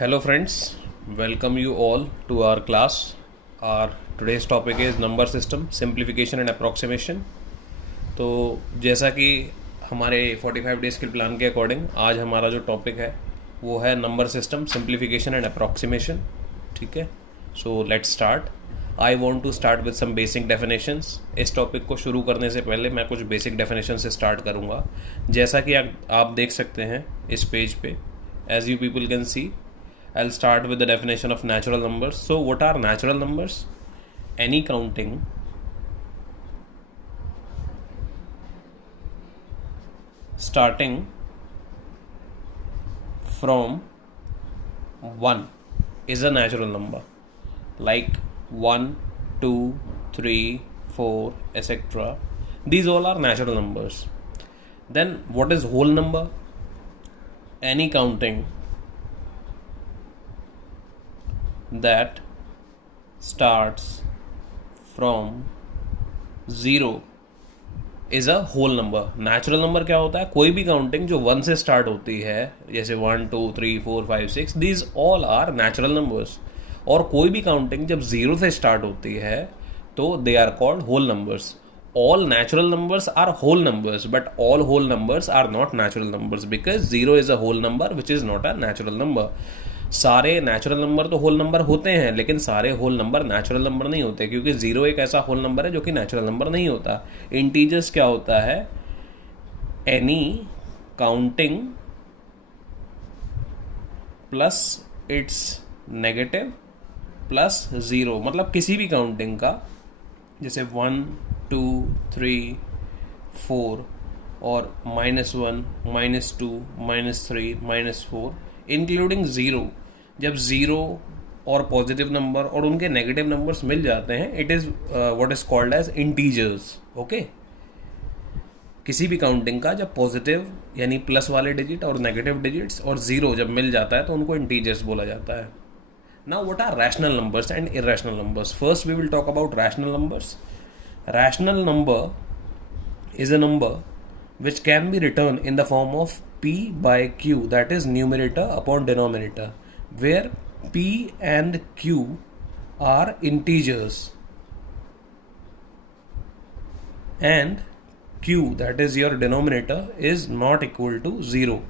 Hello friends, welcome you all to our class. Our today's topic is number system, simplification and approximation. तो जैसा कि हमारे 45 days के plan के according आज हमारा जो टॉपिक है वो है number system, simplification and approximation. ठीक है, so let's start. I want to start with some basic definitions. इस टॉपिक को शुरू करने से पहले मैं कुछ बेसिक डेफिनेशन से स्टार्ट करूँगा. जैसा कि आप देख सकते हैं इस पेज पे, as you people can see, I'll start with the definition of natural numbers. So what are natural numbers? Any counting starting from 1 is a natural number, like 1, 2, 3, 4, etc. These all are natural numbers. Then what is whole number? Any counting that starts from 0 is a whole number. Natural number क्या होता है? कोई भी counting जो 1 से start होती है, जैसे 1, 2, 3, 4, 5, 6, these all are natural numbers. और कोई भी काउंटिंग जब 0 से स्टार्ट होती है तो they are called whole numbers. All natural numbers are whole numbers, but all whole numbers are not natural numbers because 0 is a whole number which is not a natural number. सारे natural number तो whole number होते हैं, लेकिन सारे whole number natural number नहीं होते, क्योंकि 0 एक ऐसा होल नंबर है जो कि नेचुरल नंबर नहीं होता. इंटीजर्स क्या होता है? Any counting plus it's negative plus 0, मतलब किसी भी काउंटिंग का, जैसे 1, 2, 3, 4 और -1, -2, -3, -4 इंक्लूडिंग 0. जब 0 और पॉजिटिव नंबर और उनके नेगेटिव नंबर्स मिल जाते हैं, it is what is called as integers. Okay, किसी भी काउंटिंग का जब पॉजिटिव यानी प्लस वाले डिजिट और नेगेटिव डिजिट्स और 0 जब मिल जाता है तो उनको इंटीजर्स बोला जाता है. Now what are rational numbers and irrational numbers? First we will talk about rational numbers. Rational number is a number which can be written in the form of p by q, that is numerator upon denominator, where p and q are integers and q, that is your denominator, is not equal to 0.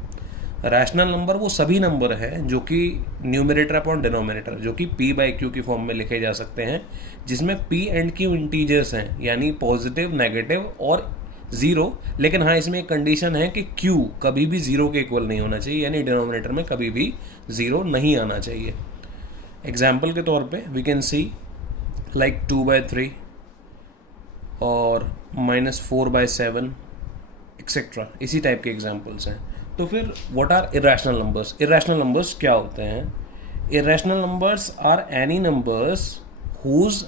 Rational number वो सभी number हैं जो कि numerator upon denominator, जो कि p by q की form में लिखे जा सकते हैं, जिसमें p एंड q इंटीजर्स हैं, यानी पॉजिटिव, नेगेटिव और 0. लेकिन हाँ, इसमें एक कंडीशन है कि q कभी भी 0 के इक्वल नहीं होना चाहिए, यानी डिनोमिनेटर में कभी भी 0 नहीं आना चाहिए. एग्जाम्पल के तौर पे वी कैन सी लाइक 2/3 और -4/7 एक्सेट्रा. इसी टाइप के एग्जाम्पल्स हैं. तो फिर what are irrational numbers? Irrational numbers क्या होते हैं? Irrational numbers are any numbers whose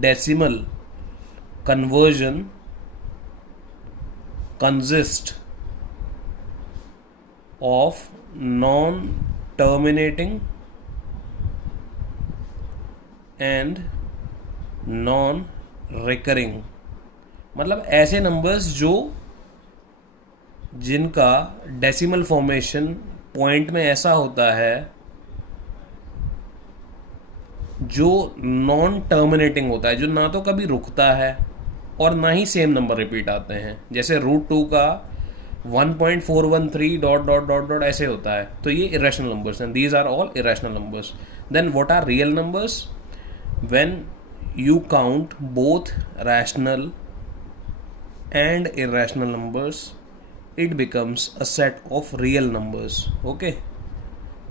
decimal conversion consist of non-terminating and non-recurring. मतलब ऐसे नंबर्स जिनका डेसिमल फॉर्मेशन पॉइंट में ऐसा होता है जो नॉन टर्मिनेटिंग होता है, जो ना तो कभी रुकता है और ना ही सेम नंबर रिपीट आते हैं. जैसे √2 का 1.413 डॉट डॉट डॉट डॉट ऐसे होता है. तो ये इरैशनल नंबर्स हैं. These are all irrational numbers. Then what are real numbers? When you count both rational and irrational numbers, it becomes a set of real numbers. Okay,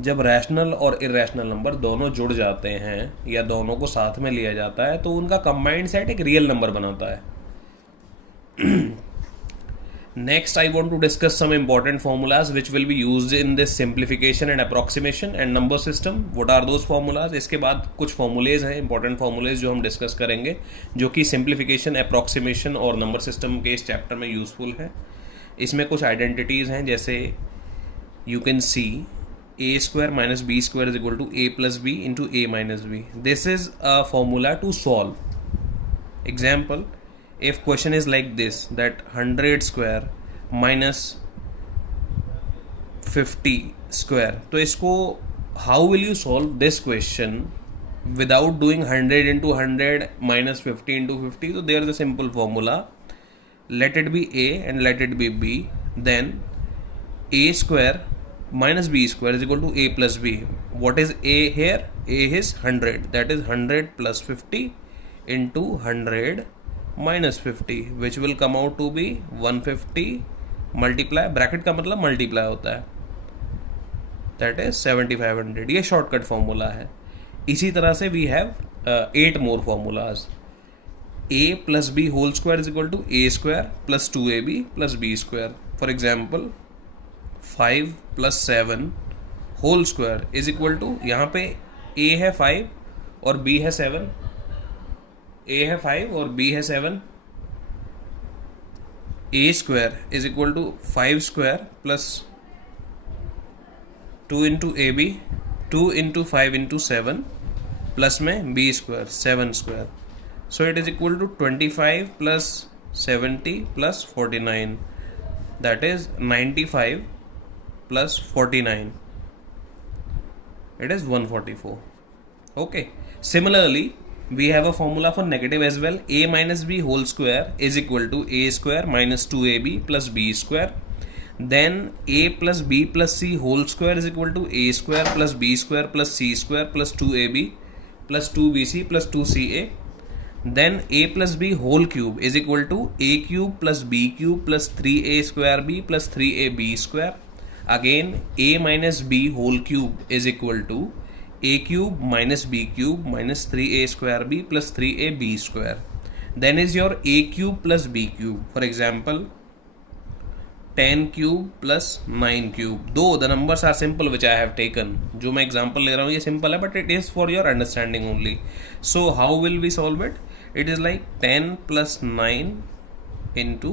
जब rational और irrational number दोनों जुड़ जाते हैं या दोनों को साथ में लिया जाता है तो उनका कंबाइंड सेट एक रियल नंबर बनाता है. Next, I want to discuss some important formulas which will be used in this simplification and approximation and number system. What are those formulas? इसके बाद कुछ formulas हैं, important formulas जो हम discuss करेंगे, जो कि simplification, approximation और number system के इस chapter में useful है. इसमें कुछ identities हैं, जैसे you can see a square minus b square is equal to a plus b into a minus b. This is a formula to solve. Example, if question is like this, that 100 square minus 50 square, तो इसको how will you solve this question without doing 100 into 100 minus 50 into 50? So there is a simple formula. Let it be a and let it be b. Then a square minus b square is equal to a plus b. What is a here? A is 100. That is 100 plus 50 into 100 minus 50, which will come out to be 150 multiply, bracket का मतलब multiply होता है, that is 7500. ये shortcut formula है. इसी तरह से we have 8 more formulas. a plus B whole square is equal to A square plus 2ab plus B square. For example 5 plus 7 whole square is equal to, यहाँ पे a है 5 और b है 7. a है 5 और b है 7. a square is equal to 5 square plus 2 into A B, 2 into 5 into 7 plus में b square 7 square. So it is equal to 25 plus 70 plus 49, that is 95 plus 49, it is 144. Okay, similarly we have a formula for negative as well. A minus b whole square is equal to a square minus 2ab plus b square. Then a plus b plus c whole square is equal to a square plus b square plus c square plus 2ab plus 2bc plus 2ca. Then a plus b whole cube is equal to a cube plus b cube plus 3a square b plus 3ab square. Again a minus b whole cube is equal to a cube minus b cube minus 3a square b plus 3ab square. Then is your a cube plus b cube. For example 10 cube plus 9 cube. Though the numbers are simple which I have taken, जो मैं example ले रहा हूँ ये simple है, but it is for your understanding only. So how will we solve it? It is like 10 plus 9 into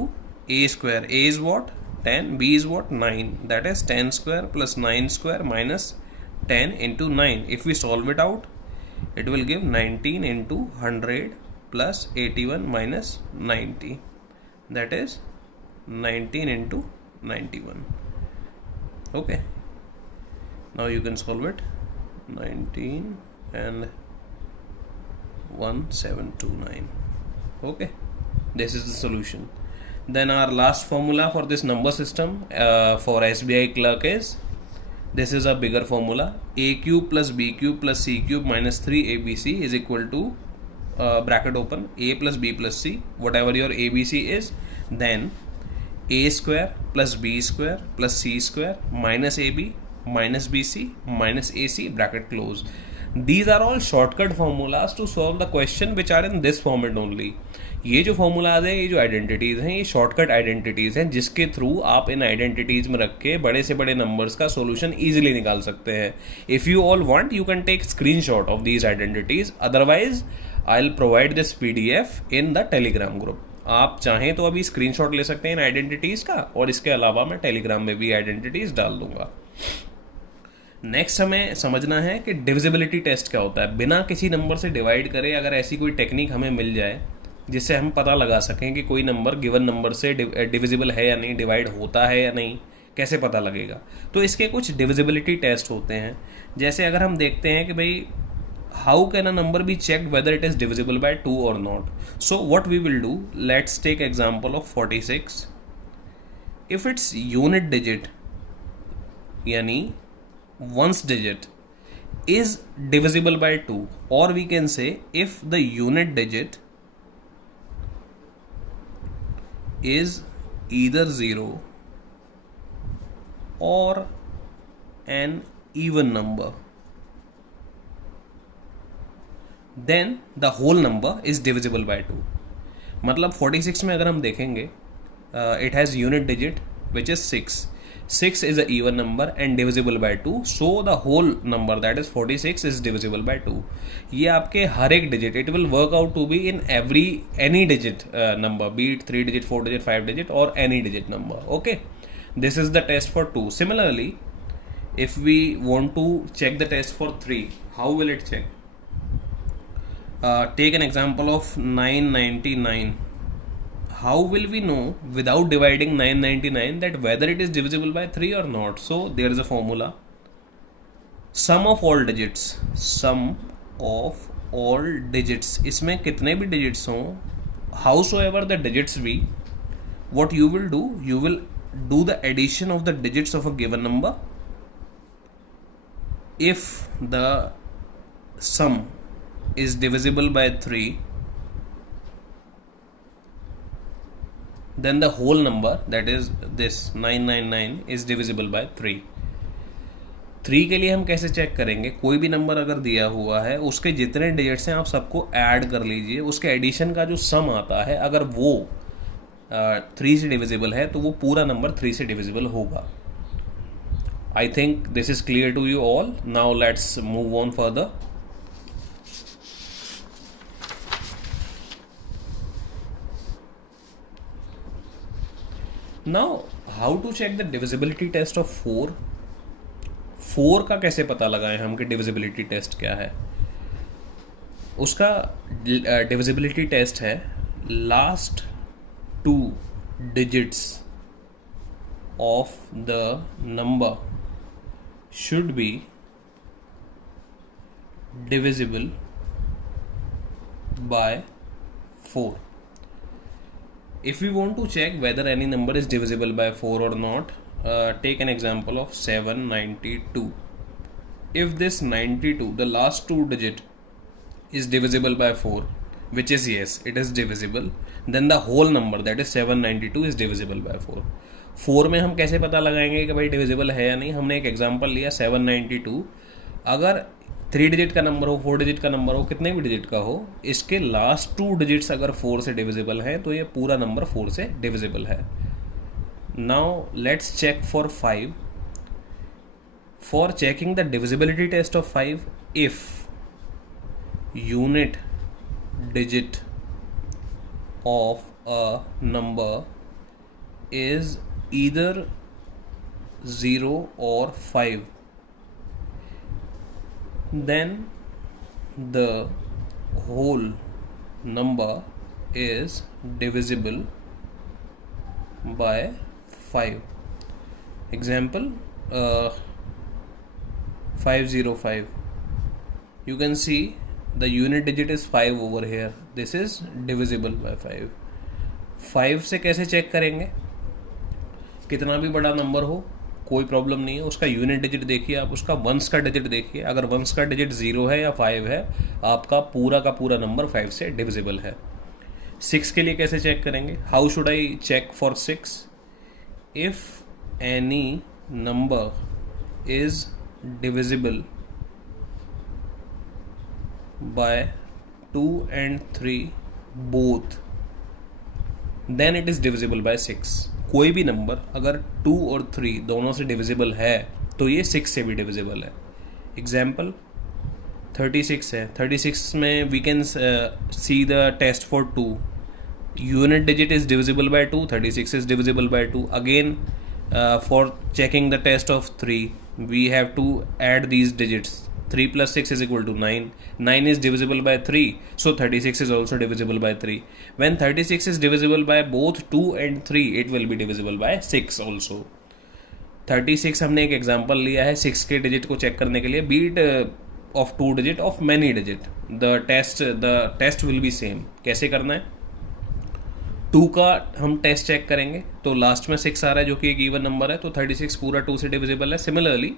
a square. A is what? 10, b is what? 9. That is 10 square plus 9 square minus 10 into 9. If we solve it out, it will give 19 into 100 plus 81 minus 90. That is 19 into 91. Okay. Now you can solve it. 19 and 1729. Okay. This is the solution. Then our last formula for this number system for SBI clerk is, this is a bigger formula. A cube plus b cube plus c cube minus 3abc is equal to bracket open a plus b plus c, whatever your abc is. Then a square plus b square plus c square minus ab minus bc minus ac bracket close. These are all shortcut formulas to solve the question which are in this format only. ये जो formulas हैं, ये जो identities हैं, ये shortcut identities हैं जिसके through आप इन आइडेंटिटीज़ में रख के बड़े से बड़े नंबर्स का सोल्यूशन ईजिली निकाल सकते हैं. If you all want you can take screenshot of these identities, otherwise I will provide this PDF in the Telegram group. आप चाहें तो अभी स्क्रीनशॉट ले सकते हैं इन आइडेंटिटीज़ का, और इसके अलावा मैं टेलीग्राम में भी आइडेंटिटीज़ डाल दूंगा. नेक्स्ट हमें समझना है कि डिविजिबिलिटी टेस्ट क्या होता है. बिना किसी नंबर से डिवाइड करे अगर ऐसी कोई टेक्निक हमें मिल जाए जिससे हम पता लगा सकें कि कोई नंबर गिवन नंबर से डिविजिबल है या नहीं, डिवाइड होता है या नहीं, कैसे पता लगेगा. तो इसके कुछ डिविजिबिलिटी टेस्ट होते हैं. जैसे अगर हम देखते हैं कि भाई how can a number be checked whether it is divisible by 2 और not. So what we will do, let's take example of 46. If it's unit digit यानी ones digit is divisible by 2, or we can say if the unit digit is either 0 or an even number, then the whole number is divisible by 2. मतलब 46 में अगर हम देखेंगे it has unit digit which is 6. 6 is an even number and divisible by 2, so the whole number that is 46 is divisible by 2. ये आपके हर एक digit it will work out to be in any digit number, be it 3 digit, 4 digit, 5 digit or any digit number. Okay, this is the test for 2. Similarly, if we want to check the test for 3, how will it check? Take an example of 999. How will we know without dividing 999 that whether it is divisible by 3 or not? So there is a formula. Sum of all digits, sum of all digits, इसमें कितने भी digits हों, howsoever the digits be, what you will do, you will do the addition of the digits of a given number. If the sum is divisible by 3, then the whole number, that is this 999, is divisible by 3. 3 के लिए हम कैसे check करेंगे? कोई भी number अगर दिया हुआ है, उसके जितने डिजिट्स हैं आप सबको ऐड कर लीजिए, उसके एडिशन का जो सम आता है, अगर वो 3 से डिविजिबल है तो वो पूरा नंबर 3 से डिविजिबल होगा. I think this is clear to you all. Now let's move on further. Now how to check the divisibility test of 4. 4 का कैसे पता लगाएं हम कि डिविजिबिलिटी टेस्ट क्या है? उसका डिविजिबिलिटी टेस्ट है last 2 digits of the number should be divisible by 4. If we want to check whether any number is divisible by 4 or not, take an example of 792. If this 92, the last 2 digit, is divisible by 4, which is yes, it is divisible, then the whole number, that is 792, is divisible by 4. 4 में हम कैसे पता लगाएंगे कि भाई divisible है या नहीं? हमने एक एग्जांपल लिया 792. अगर 3 डिजिट का नंबर हो, 4 डिजिट का नंबर हो, कितने भी डिजिट का हो, इसके लास्ट 2 डिजिट्स अगर 4 से डिविजिबल हैं तो ये पूरा नंबर 4 से डिविजिबल है. Now let's check for 5. For checking the divisibility test of 5, if unit digit of a number is either 0 or 5, then the whole number is divisible by 5. Example, 505. You can see the unit digit is 5 over here. This is divisible by 5. 5 से कैसे check करेंगे? कितना भी बड़ा number हो कोई problem नहीं है, उसका यूनिट डिजिट देखिए आप, उसका वंस का डिजिट देखिए. अगर वंस का डिजिट 0 है या 5 है, आपका पूरा का पूरा नंबर 5 से डिविजिबल है. 6 के लिए कैसे चेक करेंगे? How should I check for 6? If any number is divisible by 2 and 3 both, then it is divisible by 6. कोई भी नंबर अगर 2 और 3 दोनों से डिविजिबल है तो ये 6 से भी डिविजिबल है. एग्जाम्पल 36 है. 36 में we can see the test for 2. Unit digit is divisible by 2, 36 is divisible by 2. Again, for checking the test of 3, we have to add these digits. 3 plus 6 is equal to 9. 9 is divisible by 3, so 36 is also divisible by 3. When 36 is divisible by both 2 and 3, it will be divisible by 6 also. 36 हमने एक example लिया है 6 के digit को check करने के लिए, be it of 2 digit of many digit. The test will be same. कैसे करना है? 2 का हम टेस्ट चेक करेंगे तो लास्ट में 6 आ रहा है जो कि एक इवन नंबर है, तो 36 पूरा 2 से डिविजिबल है. सिमिलरली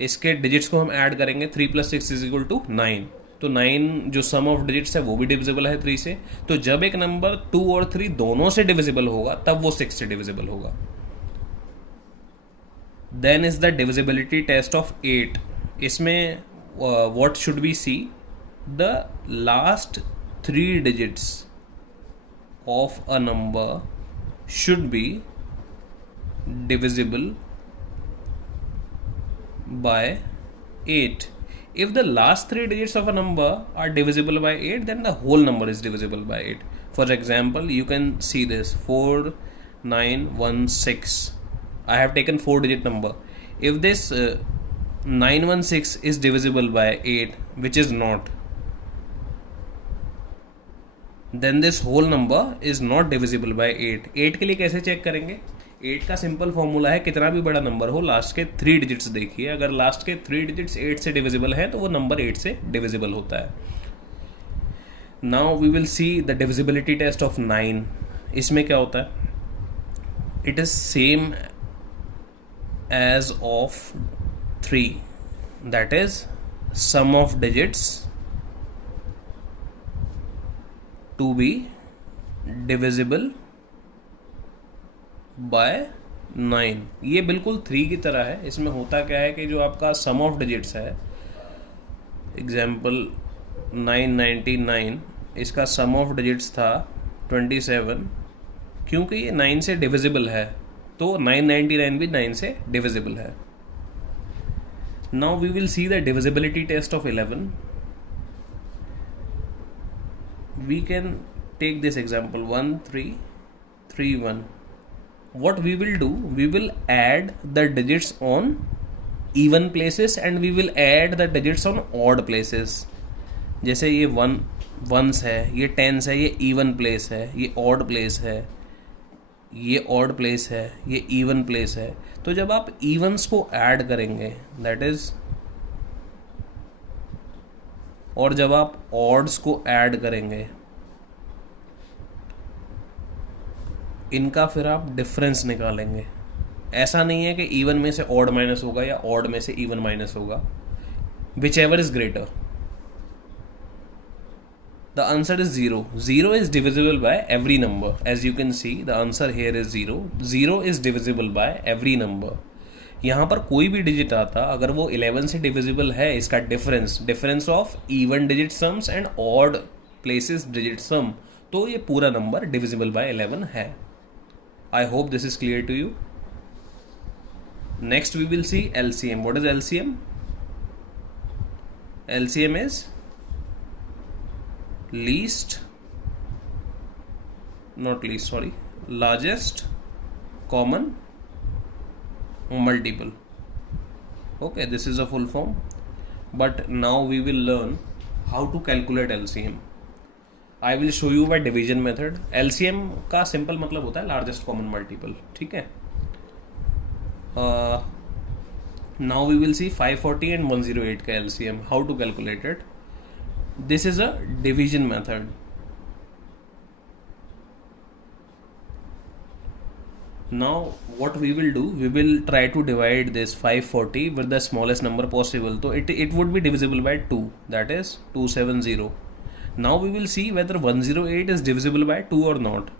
इसके डिजिट्स को हम ऐड करेंगे. 3 plus 6 is equal to 9. तो 9 जो सम ऑफ डिजिट्स है वो भी डिविजिबल है 3 से. तो जब एक नंबर 2 और 3 दोनों से डिविजिबल होगा तब वो 6 से डिविजिबल होगा. Then is the divisibility test of 8. इसमें what should we see? The last 3 digits of a number should be divisible by 8. If the last 3 digits of a number are divisible by 8, then the whole number is divisible by 8. For example, you can see this 4916. I have taken 4 digit number. If this 916 is divisible by 8, which is not, then this whole number is not divisible by 8. 8 के लिए कैसे check करेंगे? 8 का simple formula है, कितना भी बड़ा number हो लास्ट के 3 डिजिट्स देखिए, अगर लास्ट के 3 डिजिट्स 8 से डिविजिबल है तो वो नंबर 8 से डिविजिबल होता है. Now we will see the divisibility test of 9. इसमें क्या होता है? It is same as of 3, that is sum of digits to be divisible by 9. ये बिल्कुल 3 की तरह है. इसमें होता क्या है कि जो आपका सम ऑफ डिजिट्स है, एग्जाम्पल 999, इसका सम ऑफ डिजिट्स था 27. क्योंकि ये 9 से डिविजिबल है तो 999 भी 9 से डिविजिबल है. Now we will see the divisibility test of 11. We can take this example 1 3 3 1. What we will do, we will add the digits on even places and we will add the digits on odd places. जैसे ये 1 1s है, ये 10s है, ये even place है, ये odd place है, ये odd place है, ये even place है. तो जब आप evens को add करेंगे, that is, और जब आप odds को add करेंगे, इनका फिर आप डिफरेंस निकालेंगे. ऐसा नहीं है कि इवन में से ऑड माइनस होगा या ऑड में से इवन माइनस होगा, whichever is greater. The answer is 0. 0 is divisible by every number. As you can see the answer here is 0. 0 is divisible by every number. यहाँ पर कोई भी डिजिट आता, अगर वो 11 से डिविजिबल है, इसका difference of even digit sums and odd places digit सम, तो ये पूरा नंबर डिविजिबल बाय 11 है. I hope this is clear to you. Next we will see LCM. What is LCM? LCM is largest common multiple. Okay, this is a full form. But now we will learn how to calculate LCM. I will show you by division method. LCM का simple मतलब होता है largest common multiple. ठीक है. Now we will see 540 and 108 का LCM, how to calculate it. This is a division method. Now what we will do, we will try to divide this 540 with the smallest number possible. So it would be divisible by 2, that is 270. Now we will see whether 108 is divisible by 2 or not.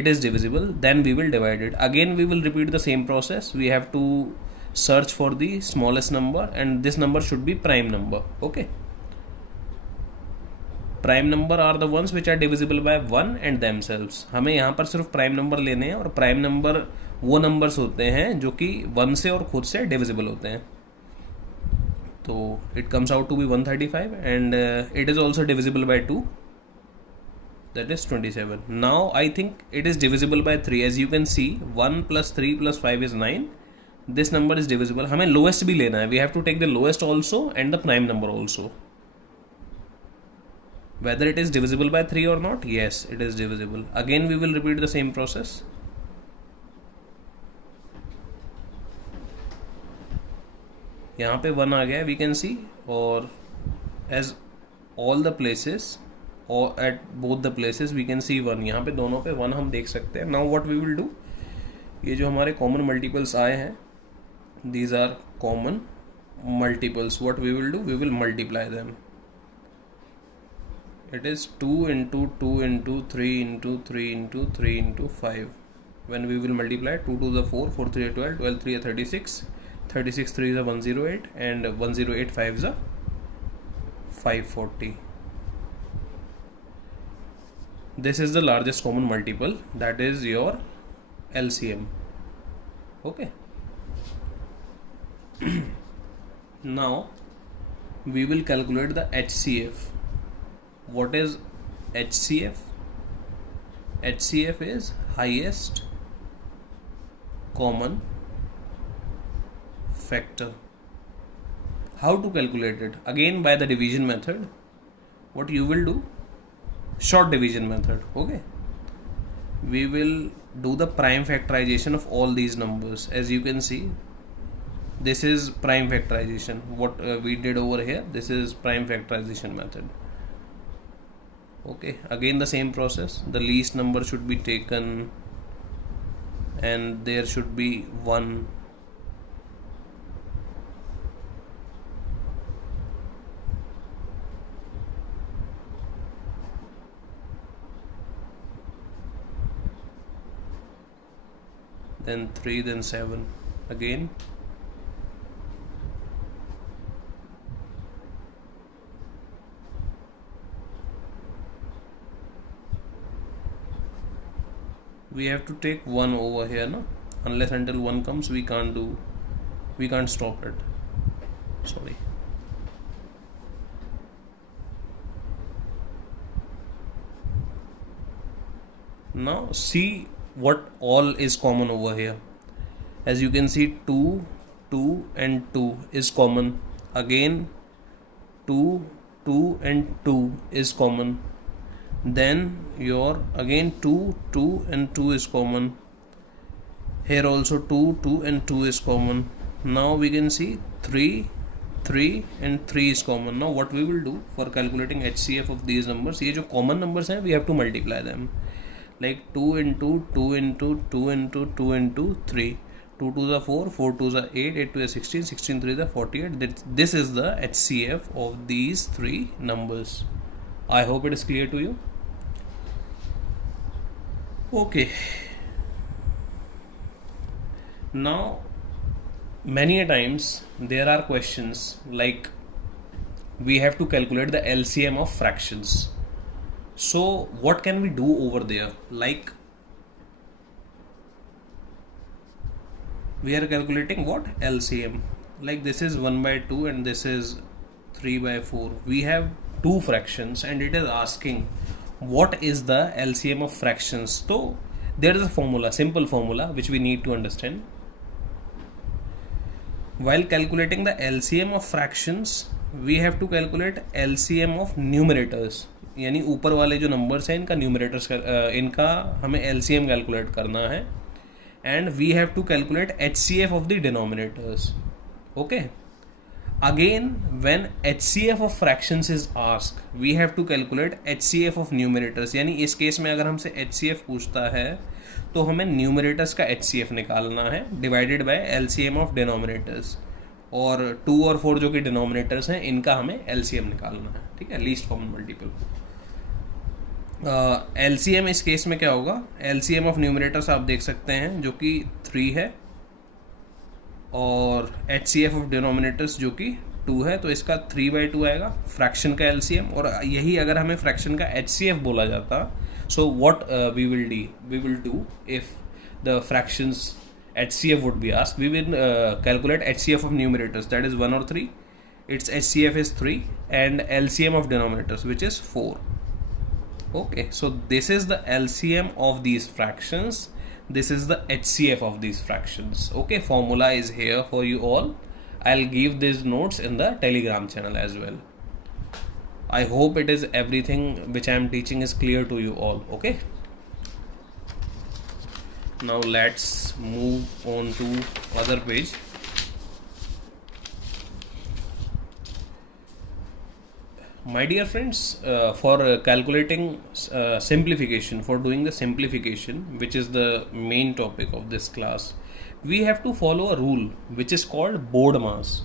It is divisible, then we will divide it. Again we will repeat the same process. We have to search for the smallest number and this number should be prime number. Okay. Prime number are the ones which are divisible by 1 and themselves. हमें यहाँ पर सिर्फ prime number लेने हैं और prime number वो numbers होते हैं जो कि 1 से और खुद से divisible होते हैं. तो it comes out to be 135 and it is also divisible by 2, that is 27. Now I think it is divisible by 3. As you can see 1 plus 3 plus 5 is 9. This number is divisible. हमें lowest भी लेना है. We have to take the lowest also and the prime number also. Whether it is divisible by 3 or not, yes, it is divisible. Again we will repeat the same process. यहाँ पे 1 आ गया, we can see, और as all the places और at both the places we can see 1. यहाँ पे दोनों पे 1 हम देख सकते हैं. Now what we will do, ये जो हमारे कॉमन मल्टीपल्स आए हैं, these are common multiples. What we will do, we will multiply them. It is 2 into 2 into 3 into 3 into 3 into 5. When we will multiply 2 to the 4, 4 3 12, 12 3 36, 36 3 is a 108 and 108 5 is a 540. This is the largest common multiple, that is your LCM. Okay. Now we will calculate the HCF. What is HCF? HCF is highest common factor. How to calculate it? Again by the division method. What you will do? Short division method. Okay. We will do the prime factorization of all these numbers. As you can see, this is prime factorization. What we did over here, this is prime factorization method. Okay, again the same process. The least number should be taken and there should be 1. Then 3, then 7 again. We have to take 1 over here, no? Unless until 1 comes, we can't stop it. Sorry. Now see what all is common over here. As you can see, 2, 2 and 2 is common. Again 2, 2 and 2 is common. Then your again 2, 2 and 2 is common. Here also 2, 2 and 2 is common. Now we can see 3, 3 and 3 is common. Now what we will do for calculating HCF of these numbers, ये जो common numbers हैं, we have to multiply them. Like 2 into 2 into 2 into 2 into 3. 2 2s are 4, 4 2s are 8, 8 2 is 16, 16 3s are 48. This is the HCF of these three numbers. I hope it is clear to you. Okay. Now, many a times there are questions like we have to calculate the LCM of fractions. So what can we do over there? Like we are calculating what? LCM. Like this is 1 by 2 and this is 3 by 4. We have two fractions and it is asking what is the LCM of fractions. So there is a formula, simple formula which we need to understand. While calculating the LCM of fractions, we have to calculate LCM of numerators. यानी ऊपर वाले जो numbers हैं इनका numerators इनका हमें LCM calculate करना है and we have to calculate HCF of the denominators. Okay. Again, when HCF of fractions is asked, we have to calculate HCF of numerators. यानी इस केस में अगर हमसे HCF पूछता है तो हमें न्यूमरेटर्स का HCF निकालना है divided by LCM of denominators, और 2 और 4 जो कि डिनोमिनेटर्स हैं इनका हमें LCM निकालना है. ठीक है, लीस्ट कॉमन मल्टीपल. LCM इस केस में क्या होगा? LCM ऑफ न्यूमरेटर्स आप देख सकते हैं जो कि 3 है और HCF ऑफ डिनोमिनेटर्स जो कि 2 है, तो इसका 3 by 2 आएगा फ्रैक्शन का LCM. और यही अगर हमें फ्रैक्शन का HCF बोला जाता, so what we will do if the fractions HCF would be asked, we will calculate HCF of numerators, that is 1 or 3. Its HCF is 3 and LCM of denominators which is 4. Okay, so this is the LCM of these fractions. This is the HCF of these fractions. Okay, formula is here for you all. I'll give these notes in the Telegram channel as well. I hope it is everything which I am teaching is clear to you all. Okay. Now let's move on to other page. My dear friends, for calculating simplification, for doing the simplification, which is the main topic of this class, we have to follow a rule which is called board mass.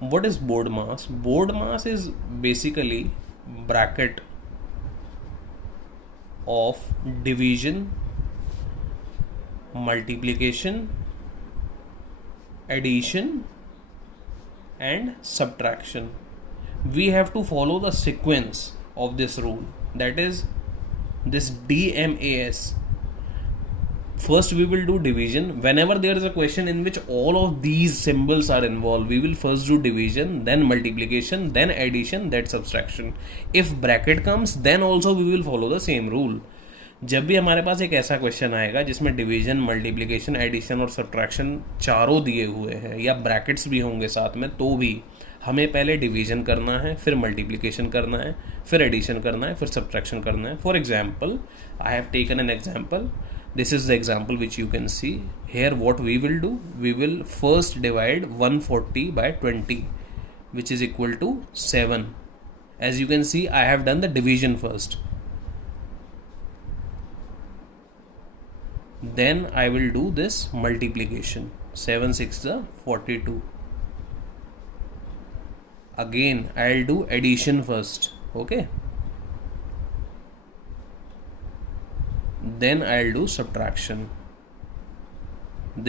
What is board mass? Board mass is basically bracket of division, multiplication, addition and subtraction. We have to follow the sequence of this rule, that is this DMAS. First we will do division. Whenever there is a question in which all of these symbols are involved, we will first do division, then multiplication, then addition, then subtraction. If bracket comes, then also we will follow the same rule. जब भी हमारे पास एक ऐसा question आएगा जिसमें division, multiplication, addition और subtraction चारों दिए हुए हैं या ब्रैकेट्स भी होंगे साथ में, तो भी हमें पहले डिवीजन करना है, फिर मल्टीप्लिकेशन करना है, फिर एडिशन करना है, फिर सब्ट्रैक्शन करना है. For example, I have taken an example. This is the example which you can see here. What we will do, we will first divide 140 by 20, which is equal to 7. As you can see, I have done the division first. Then I will do this multiplication. 7 6 is 42. Again I'll do addition first. Okay, then I'll do subtraction.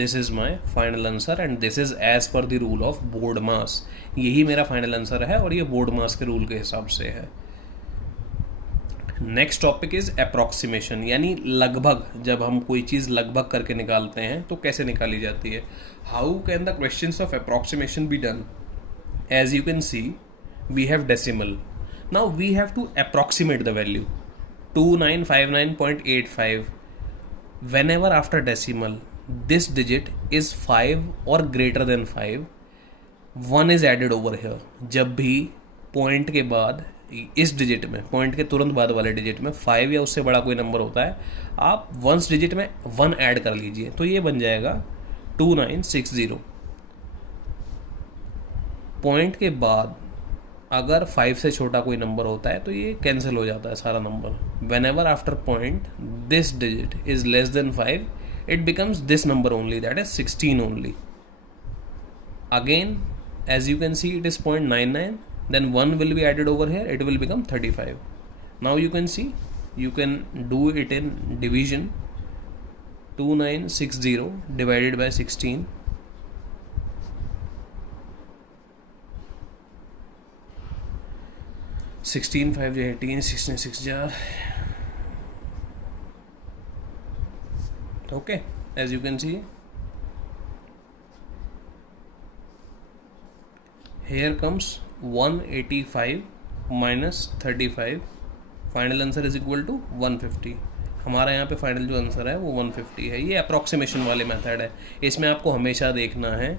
This is my final answer and this is as per the rule of board mass. यही मेरा final answer है और ये board मास के rule के हिसाब से है. नेक्स्ट टॉपिक इज अप्रॉक्सीमेशन, यानी लगभग. जब हम कोई चीज़ लगभग करके निकालते हैं तो कैसे निकाली जाती है. How can the questions of approximation be done. As you can see, we have decimal. Now we have to approximate the value 2959.85. Whenever after decimal this digit is 5 or greater than 5, 1 is added over here. जब भी point के बाद इस digit में, point के तुरंत बाद वाले डिजिट में 5 या उससे बड़ा कोई नंबर होता है, आप वंस डिजिट में 1 ऐड कर लीजिए तो ये बन जाएगा 2960. पॉइंट के बाद अगर 5 से छोटा कोई नंबर होता है तो ये कैंसिल हो जाता है सारा number. Whenever after point this digit is less than 5, it becomes this number only, that is 16 only. Again as you can see it is 0.99, then 1 will be added over here, it will become 35. Now you can see, you can do it in division. 2960 divided by 16. 16 5 18, 16 6 okay, as you can see here comes 185 minus 35. Final answer is equal to 150. हमारा यहाँ पे final जो answer है वो 150 है. ये approximation वाले method है. इसमें आपको हमेशा देखना है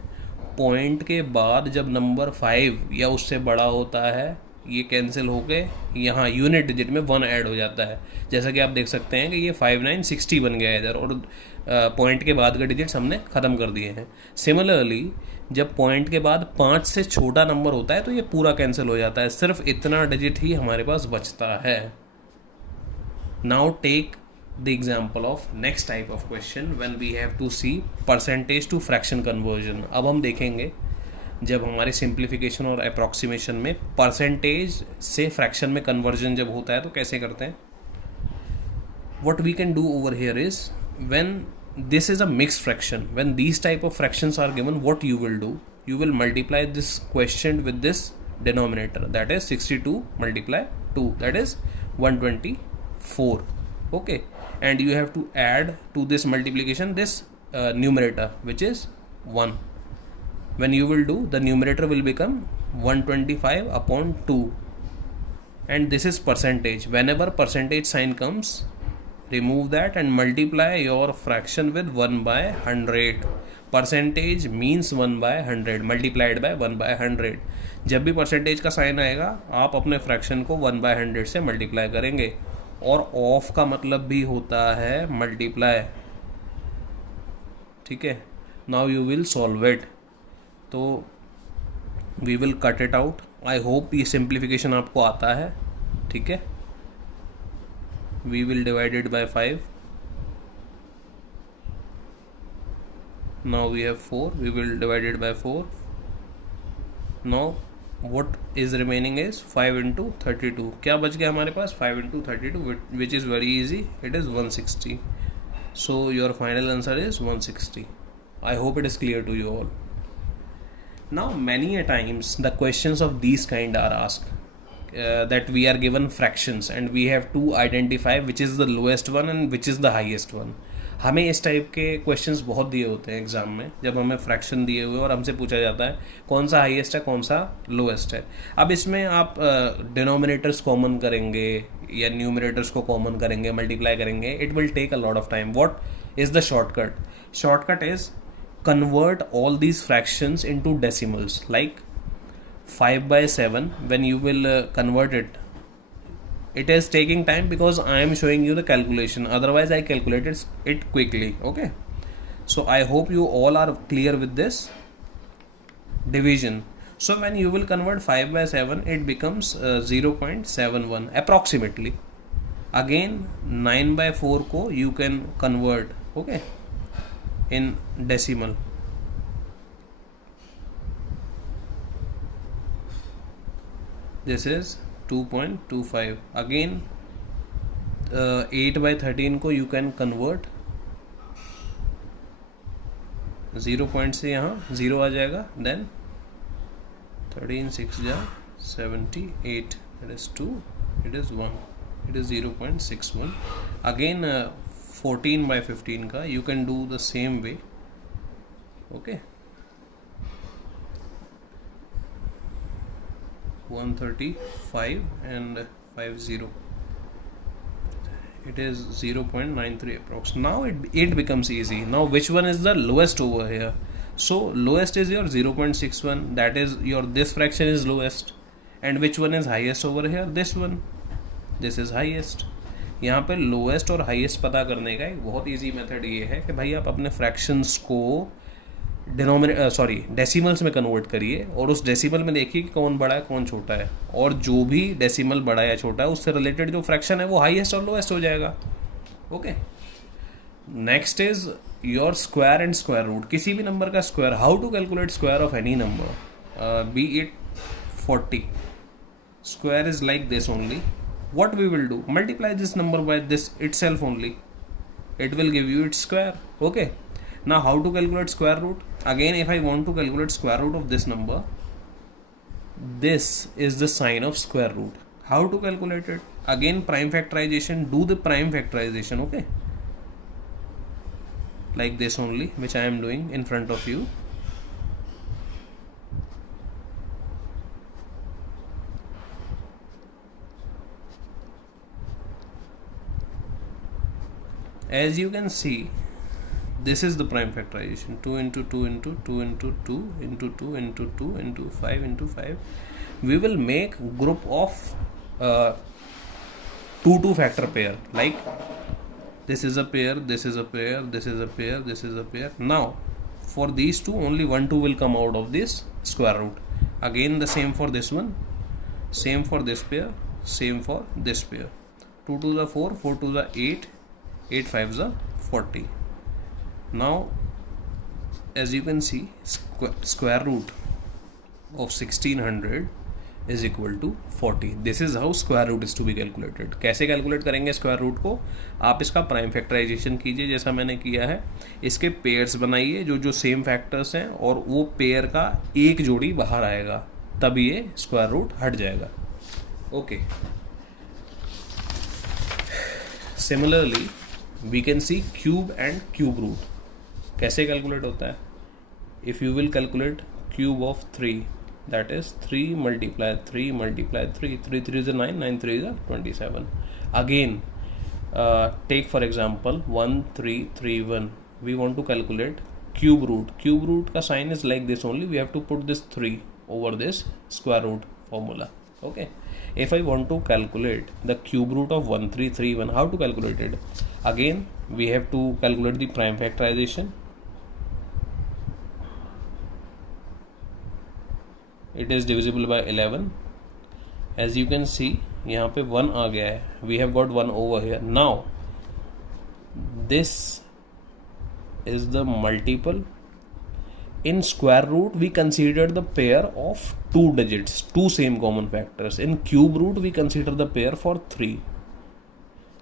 पॉइंट के बाद जब नंबर 5 या उससे बड़ा होता है ये कैंसिल होके यहाँ यूनिट डिजिट में 1 ऐड हो जाता है. जैसा कि आप देख सकते हैं कि ये 5960 बन गया है इधर, और पॉइंट के बाद के डिजिट्स हमने ख़त्म कर दिए हैं. सिमिलरली जब पॉइंट के बाद 5 से छोटा नंबर होता है तो ये पूरा कैंसिल हो जाता है, सिर्फ इतना डिजिट ही हमारे पास बचता है. Now take the example of next type of question when we have to see percentage to fraction conversion. अब हम देखेंगे जब हमारे सिंप्लीफिकेशन और अप्रॉक्सीमेशन में परसेंटेज से फ्रैक्शन में कन्वर्जन जब होता है तो कैसे करते हैं. What we can do over here is when this is a mixed fraction, when these type of fractions are given, what you will do, you will multiply this quotient with this denominator, that is 62 multiply 2, that is 124. Okay, and you have to add to this multiplication this numerator which is 1. When you will do, the numerator will become 125 upon 2, and this is percentage. Whenever percentage sign comes, remove that and multiply your fraction with 1 by 100. Percentage means 1 by 100 multiplied by 1 by 100. जब भी percentage का sign आएगा आप अपने fraction को 1 by 100 से multiply करेंगे, और ऑफ का मतलब भी होता है मल्टीप्लाई. ठीक है, now you will solve it. तो we will cut it out. I hope ये सिंप्लीफिकेशन आपको आता है. ठीक है, we will divide it by 5. Now we have 4, we will divide it by 4. Now what is remaining is 5 into 32. क्या बच गया हमारे पास? 5 into 32, which is very easy, it is 160. So your final answer is 160. I hope it is clear to you all. Now many a times the questions of these kind are asked. That we are given fractions and we have to identify which is the lowest one and which is the highest one. हमें इस type के questions बहुत दिए होते हैं exam में, जब हमें फ्रैक्शन दिए हुए और हमसे पूछा जाता है कौन सा हाईएस्ट है कौन सा लोएस्ट है. अब इसमें आप डिनोमिनेटर्स कॉमन करेंगे या न्यूमरेटर्स को कॉमन करेंगे, मल्टीप्लाई करेंगे, it will take a lot of time. What is the shortcut? Shortcut is convert all these fractions into decimals. Like 5 by 7, when you will convert it, it is taking time because I am showing you the calculation, otherwise I calculated it quickly. Okay, so I hope you all are clear with this division. So when you will convert 5 by 7, it becomes 0.71 approximately. Again 9 by 4 को you can convert, okay, in decimal. This is 2.25. Again 8 by 13 को you can convert, 0 point से यहाँ 0 आ जाएगा, then 13 6 जा 78, it is 2, it is 1, it is 0.61. Again 14 by 15 का you can do the same way. Okay, 135 and 50, it is 0.93 approx. Now it becomes easy. Now which one is the lowest over here? So lowest is your 0.61, that is your, this fraction is lowest. And which one is highest over here? This one, this is highest. यहाँ पे lowest और highest पता करने का एक बहुत easy method ये है कि भाई आप अपने फ्रैक्शंस को डेसिमल्स में कन्वर्ट करिए और उस डेसिमल में देखिए कि कौन बड़ा है कौन छोटा है, और जो भी डेसिमल बड़ा या छोटा है उससे रिलेटेड जो फ्रैक्शन है वो हाईएस्ट और लोएस्ट हो जाएगा. Okay, next is your square and square root. किसी भी नंबर का square, how to calculate square of any number, be it 40. Square is like this only. What we will do? Multiply this number by this itself only. It will give you its square. Okay. Now how to calculate square root? Again, if I want to calculate square root of this number, this is the sign of square root. How to calculate it? Again, prime factorization. Do the prime factorization. Okay. Like this only, which I am doing in front of you. As you can see, this is the prime factorization. 2 into 2 into 2 into 2 into 2 into 2 into 5 into 5. We will make group of 2 factor pair. Like this is a pair, this is a pair, this is a pair, this is a pair. Now for these two, only 1 2 will come out of this square root. Again the same for this one, same for this pair, same for this pair. 2 to the 4, 4 to the 8, 8 5s are 40. Now as you can see, square root of 1600 is equal to 40. This is how square root is to be calculated. कैसे calculate करेंगे square root को? आप इसका prime factorisation कीजिए जैसा मैंने किया है. इसके पेयर्स बनाइए जो जो सेम फैक्टर्स हैं, और वो पेयर का एक जोड़ी बाहर आएगा, तब ये स्क्वायर रूट हट जाएगा. Okay, similarly we can see cube and cube root. कैसे कैलकुलेट होता है? If you will calculate cube of 3, that is 3 multiply 3 multiply 3, 3 3 is 9, 9 3 is 27. Again take for example 1 3 3 1. We want to calculate cube root. Cube root का sign is like this only. We have to put this 3 over this square root formula. Okay, if I want to calculate the cube root of 1331, how to calculate it? Again we have to calculate the prime factorization. It is divisible by 11. As you can see, यहाँ पे 1 आ गया है. We have got 1 over here. Now this is the multiple. In square root we consider the pair of 2 digits, 2 same common factors. In cube root we consider the pair for 3.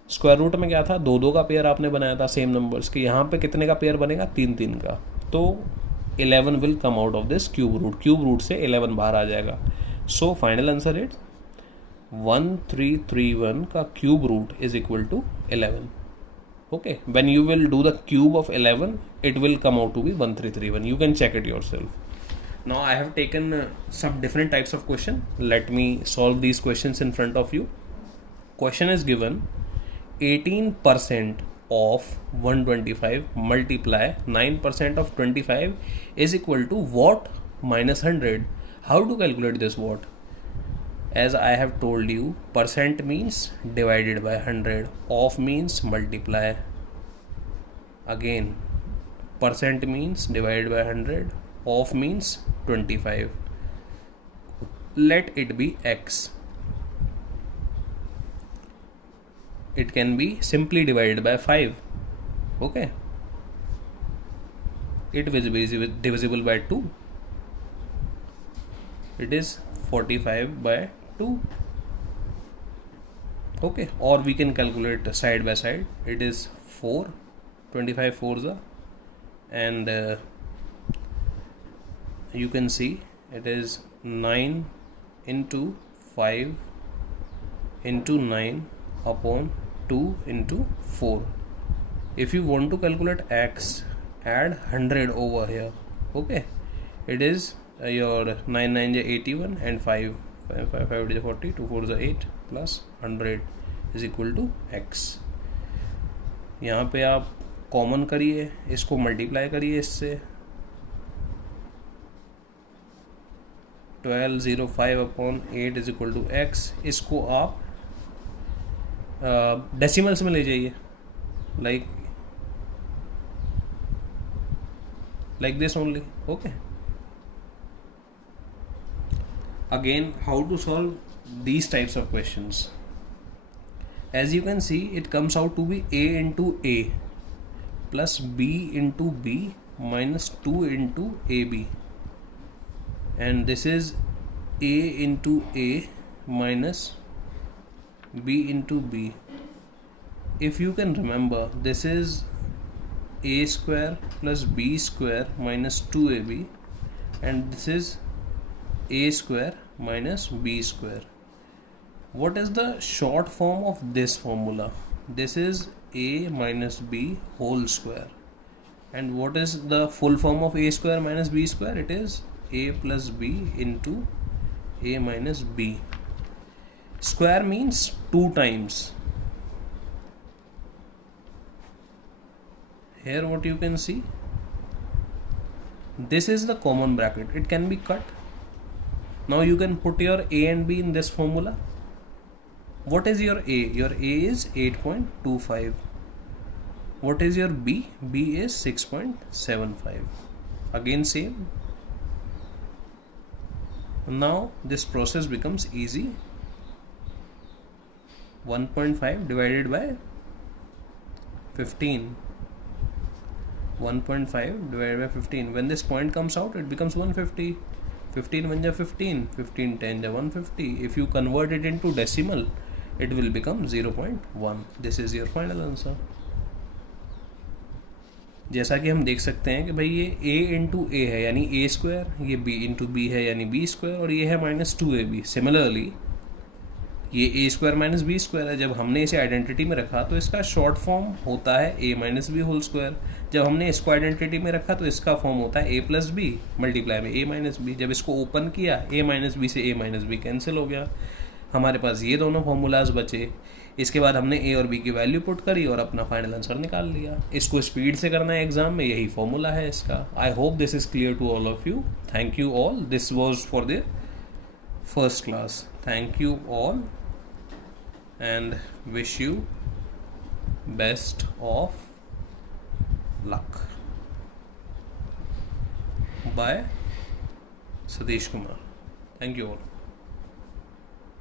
Square root में क्या था? 2 2 का pair आपने बनाया था same numbers के. यहाँ पे कितने का पेयर बनेगा? 3 3 का. तो 11 will come out of this cube root. Cube root से 11 बाहर आ जाएगा. सो फाइनल आंसर इज 1331 का cube root is equal to 11. Okay, when you will do the cube of 11, it will come out to be 1331. You can check it yourself. Now I have taken some different types of question. Let me solve these questions in front of you. Question is given: 18% of 125 multiply 9% of 25 is equal to what minus 100. How to calculate this what? As I have told you, percent means divided by 100, off means multiply. Again, percent means divided by 100, off means 25. Let it be x. It can be simply divided by 5. Okay. It is divisible by 2. It is 45 by 2. Okay, or we can calculate side by side. It is 4, 25 fours are, and you can see it is 9 into 5 into 9 upon 2 into 4. If you want to calculate x, add 100 over here. Okay, it is your 9 9 is 81 and 5 is 40, 2 4 is 8 plus 100 is equal to x. यहाँ पे आप common करिए, इसको multiply करिए इससे, 1205 upon 8 is equal to X. इसको आप decimals में ले जाइए, like this only. Okay, again, how to solve these types of questions? As you can see, it comes out to be a into a plus b into b minus 2 into ab, and this is a into a minus b into b. If you can remember, this is a square plus b square minus 2ab, and this is a square minus b square. What is the short form of this formula? This is a minus b whole square. And what is the full form of a square minus b square? It is a plus b into a minus b. Square means 2 times. Here what you can see, this is the common bracket. It can be cut. Now you can put your a and b in this formula. What is your a? Your a is 8.25. What is your b? B is 6.75. Again same. Now this process becomes easy. 1.5 divided by 15. 1.5 divided by 15. When this point comes out, it becomes 150. 15 1 ja 15, 15 10 ja 150. If you convert it into decimal, it will become 0.1. This is your final answer. जैसा कि हम देख सकते हैं कि भाई ये a into ए है यानी a स्क्वायर, ये b इंटू बी है यानी b स्क्वायर, और ये है माइनस 2ab. सिमिलरली ये a square minus b square है. जब हमने इसे आइडेंटिटी में रखा तो इसका शॉर्ट फॉर्म होता है a minus b whole square. जब हमने इसको आइडेंटिटी में रखा तो इसका फॉर्म होता है a प्लस बी मल्टीप्लाई में a माइनस बी. जब इसको ओपन किया, a माइनस बी से a माइनस बी कैंसिल हो गया. हमारे पास ये दोनों फॉर्मूलाज बचे. इसके बाद हमने a और b की वैल्यू पुट करी और अपना फाइनल आंसर निकाल लिया. इसको स्पीड से करना है एग्जाम में, यही फॉर्मूला है इसका. I hope this is clear to all of you. Thank you all. This was for the first class. Thank you all and wish you best of luck. By Satish Kumar. Thank you all.